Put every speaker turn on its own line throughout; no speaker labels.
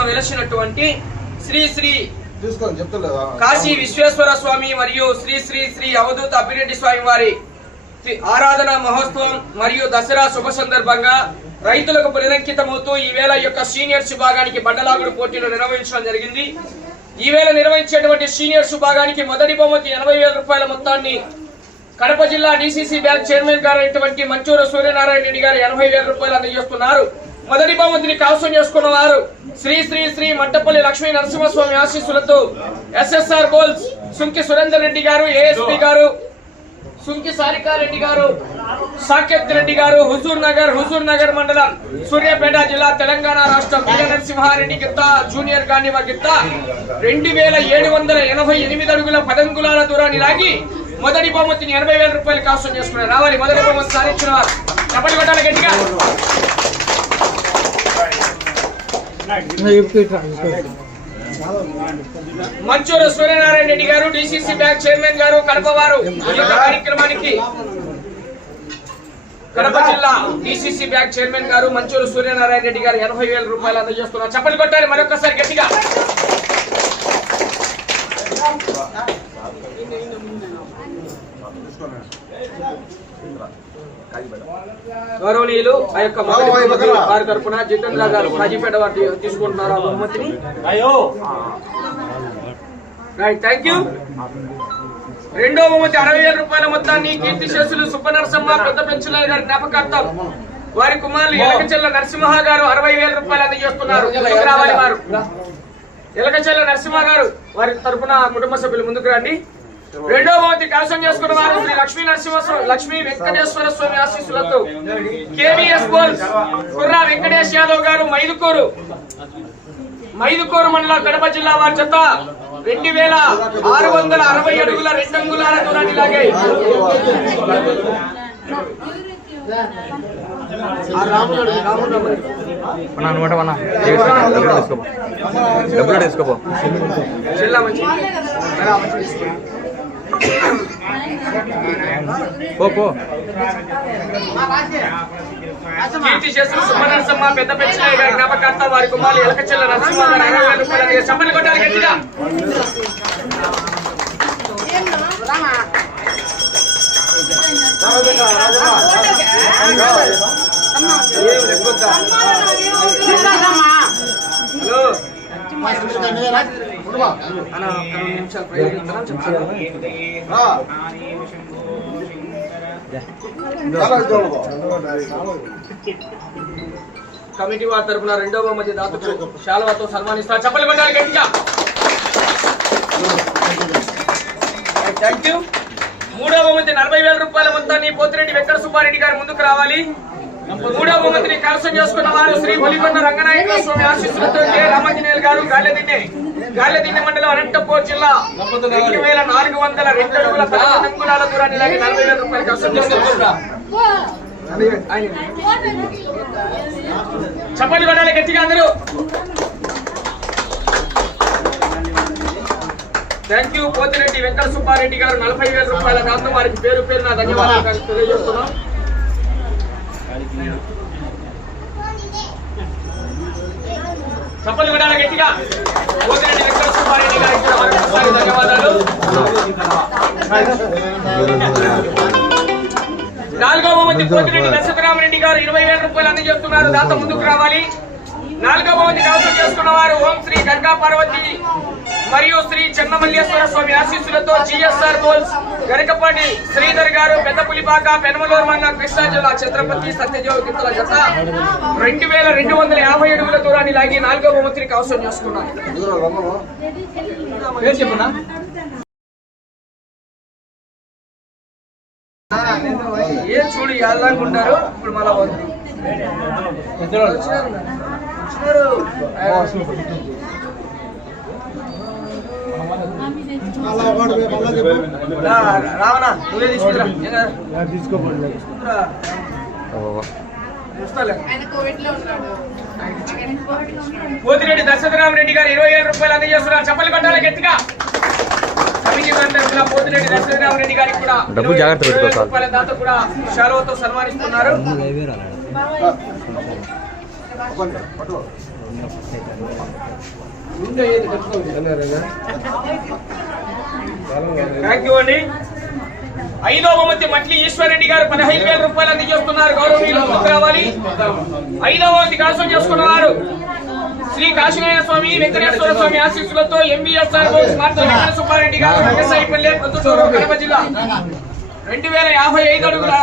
నందున వెలసినటువంటి శ్రీ శ్రీ కాశీ విశ్వేశ్వర స్వామి మరియు శ్రీ శ్రీ శ్రీ అవధూత అభిరెడ్డి స్వామి వారి ఆరాధన మహోత్సవం మరియు దసరా శుభ సందర్భంగా రైతులకు పునరంకితమవుతూ ఈ వేళ యొక్క సీనియర్స్ విభాగానికి బండలాగుడు పోటీలు నిర్వహించడం జరిగింది. ఈ వేళ నిర్వహించేటువంటి సీనియర్స్ విభాగానికి మొదటి బహుమతి ఎనభై వేల రూపాయల మొత్తాన్ని కడప జిల్లా డీసీసీ బ్యాంక్ చైర్మన్ గారు అయినటువంటి మంచూరు సూర్యనారాయణ రెడ్డి గారు ఎనభై వేల రూపాయలు అందజేస్తున్నారు. మొదటి బహుమతిని కవసం చేసుకున్న వారు శ్రీ శ్రీ శ్రీ మట్టపల్లి లక్ష్మీ నరసింహస్వామి ఆశీస్సులతో SSR goals Sunki Surender Reddy garu ASP garu Sunki Sarika Reddy గారు సాకేత్ రెడ్డి గారు హుజూర్ నగర్ హుజూర్ నగర్ మండలం సూర్యాపేట జిల్లా తెలంగాణ రాష్ట్రం వీర నరసింహారెడ్డి గిత్త జూనియర్ గాంధీవ గిత్త. రెండు వేల ఏడు వందల ఎనభై ఎనిమిది అడుగుల పదంగులాల దూరాన్ని లాగి మొదటి బహుమతిని ఎనభై వేల రూపాయలు కాసం చేసుకున్నారు. రావాలి మొదటి బహుమతి సాధించిన వారు. చెప్పండి కొట్టాలి గట్టిగా. మంచూరు సూర్యనారాయణ రెడ్డి గారు డిసిసి బ్యాంక్ చైర్మన్ గారు కడప వారు కార్యక్రమానికి కడప జిల్లా డిసిసి బ్యాంక్ చైర్మన్ గారు మంచూరు సూర్యనారాయణ రెడ్డి గారు ఎనభై వేల రూపాయలు అందజేస్తున్నారు. చప్పలు కొట్టాలి మరొకసారి గట్టిగా. గౌరవనీయులు ఆ యొక్క వారి తరపున జితేంద్ర గారు కాజీపేట వారు తీసుకుంటున్నారు ఆ బహుమతిని. రైట్ థ్యాంక్ యూ రెండో బహుమతి అరవై వేల రూపాయల మొత్తాన్ని కీర్తి శేషులు సుబ్బనరసమ్మ పెద్ద పెంచులయ్య గారి జ్ఞాపకార్థం. వారి కుమారులు ఎలకచెల్ల నరసింహ గారు అరవై వేల రూపాయలు అందజేస్తున్నారు. ముందుకు రావాలి వారు. ఎలకచెల్ల నరసింహ గారు వారి తరపున కుటుంబ సభ్యులు ముందుకు రండి. రెండో భవతి కలసం చేసుకున్న వారు శ్రీ లక్ష్మీ నరసింహ లక్ష్మీ వెంకటేశ్వర స్వామి ఆశీస్సులతో కేవీఎస్ బోల్స్ కుర్రా వెంకటేష్ యాదవ్ గారు మైదుకూరు. మైదుకూరు మండలం కడప జిల్లా వారి చెత్త రెండు వేల ఆరు వందల అరవై అడుగుల రెండు అంగుళాల దూరాన్ని లాగాయి.
అనమాట డబ్బులు తీసుకోపో డబ్బులు
మంచి.
పో
సుబ్బనరసమ్మ పెద్ద పెంచలయ్య గారి జ్ఞాపకార్థ వారి కుమారులు ఎలకచెల్ల నరసింహ గారు గట్టిగా? హలో అన్న రెండు నిమిషాలు చెప్తాను కమిటీ వారి తరఫున రెండవ బహుమతి దాతకు శాలువాతో సన్మానిస్తారు చెప్పలు కొట్టాలి గట్టిగా. థ్యాంక్ యూ మూడవ మంత్రి నలభై వేల రూపాయల మొత్తాన్ని పోతిరెడ్డి వెంకట సుబ్బారెడ్డి గారు ముందుకు రావాలి. మూడవ మంత్రి కలసం చేసుకున్న వారు శ్రీ బలికొండ రంగనాయక స్వామి ఆశీస్సులతో కె. రామాంజనేయులు గారు గాలెదిన్నె గాలెదిన్నె మండలం అనంతపూర్ జిల్లా. రెండు వేల నాలుగు వందల రెండు అడుగుల పదకొండు అంగుళాల దూరాన్ని నలభై వేల రూపాయలు కలసం చేసుకున్నారు. చప్పట్లు కొనాలి గట్టిగా అందరూ. థ్యాంక్ యూ పోతిరెడ్డి వెంకట సుబ్బారెడ్డి గారు. నలభై వేల రూపాయల దాంతో వారికి పేరు పేరు నా ధన్యవాదాలు తెలియజేస్తున్నాం. చప్పట్లు కొట్టాలి గట్టిగా. పోతిరెడ్డి వెంకట సుబ్బారెడ్డి గారికి కూడా మరొకసారి ధన్యవాదాలు. నాలుగో బహుమతి పోతిరెడ్డి నరసింహరామరెడ్డి గారు ఇరవై వేల రూపాయలు అందజేస్తున్నారు. దాంతో ముందుకు రావాలి. నాలుగో బహుమతి కవసం చేసుకున్న వారు ఓం శ్రీ గంగా పార్వతి మరియు శ్రీ చెన్నమల్లేశ్వర స్వామి ఆశీస్సులతో జిఎస్ఆర్ బోల్స్ గరికపాటి శ్రీధర్ గారు పెద్ద పులిపాక పెనమలూరు మండలం కృష్ణా జిల్లా ఛత్రపతి సత్యదేవ గిత్తల జత. రెండు వేల రెండు వందల యాభై అడుగుల దూరాన్ని లాగి నాలుగో బహుమతిని కవసం చేసుకున్నారు. చెప్పునా? చూడు ఎలాగుంటారు ఇప్పుడు మళ్ళా వద్దు వచ్చినారు. రా, రావణా నువ్వే తీసుకురా. పోతిరెడ్డి దశరథరామరెడ్డి గారు ఇరవై ఏడు రూపాయలు అందజేస్తున్నారు చెప్పలు కొట్టాలి గట్టిగా
డబ్బు జాగ్రత్త
ఇరవై ఏడు
పెట్టుకో సార్.
రూపాయల దాత కూడా సన్మానిస్తున్నారు ఐదో బహుమతి మట్లి ఈశ్వరెడ్డి గారు పదిహేను వేల రూపాయలు అందజేస్తున్నారు. గౌరవనీయులు ముందుకు రావాలి. ఐదవ బహుమతి కలసం చేసుకున్నవారు శ్రీ కాశీనారాయణ స్వామి వెంకటేశ్వర స్వామి ఆశీస్సులతో ఎంబీఎస్ఆర్ స్మార్ట్ సుబ్బారెడ్డి గారు రంగసాయిపల్లె ప్రొద్దుటూరు కడప జిల్లా. రెండు వేల యాభై ఐదు అడుగుల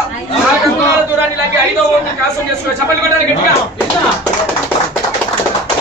దూరాన్ని లాగి ఐదో బహుమతి కాసం చేసుకున్నారు. చెప్పలు కొట్టాలి గట్టిగా రైట్ మట్టి ఈశ్వరెడ్డి గారు కూడా కమిటీ రైట్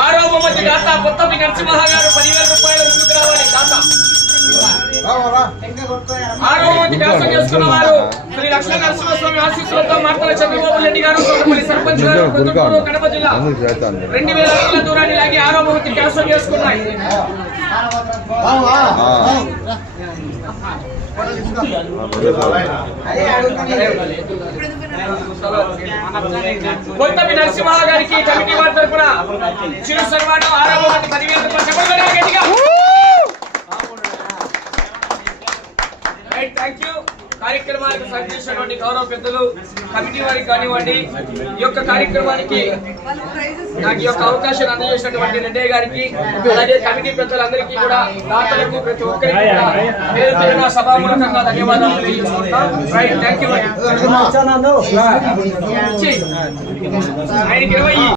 ఆరో బహుమతి దాత కొత్తమి నరసింహ గారు పదివేల రూపాయలు ముందుకు రావాలి దాత. శ్రీ లక్ష్మీ నరసింహస్వామి ఆశీస్సులతో మార్తల చంద్రబాబు రెడ్డి గారు సర్పంచ్ గారు కడప జిల్లా రెండు వేల అడుగుల దూరాన్ని లాగి ఆరో చేసుకున్నాయి నరసింహ గారికి కమిటీ వారి తరఫున చిరు సన్మానం ఆరో బహుమతి పదివేల రూపాయలు చెప్పండి కొట్టాలి గట్టిగా రైట్ థ్యాంక్ యూ కార్యక్రమానికి సహకరించినటువంటి గౌరవ పెద్దలు కమిటీ వారికి కానివ్వండి ఈ యొక్క కార్యక్రమానికి నాకు ఈ యొక్క అవకాశాన్ని అందజేసినటువంటి రెడ్డి గారికి అలాగే కమిటీ పెద్దలందరికీ కూడా దాతలకు ప్రతి ఒక్కరికి పేరు పేరున సభామూలకంగా ధన్యవాదాలు తెలియజేసుకుంటాం ఆయనకి ఇరవై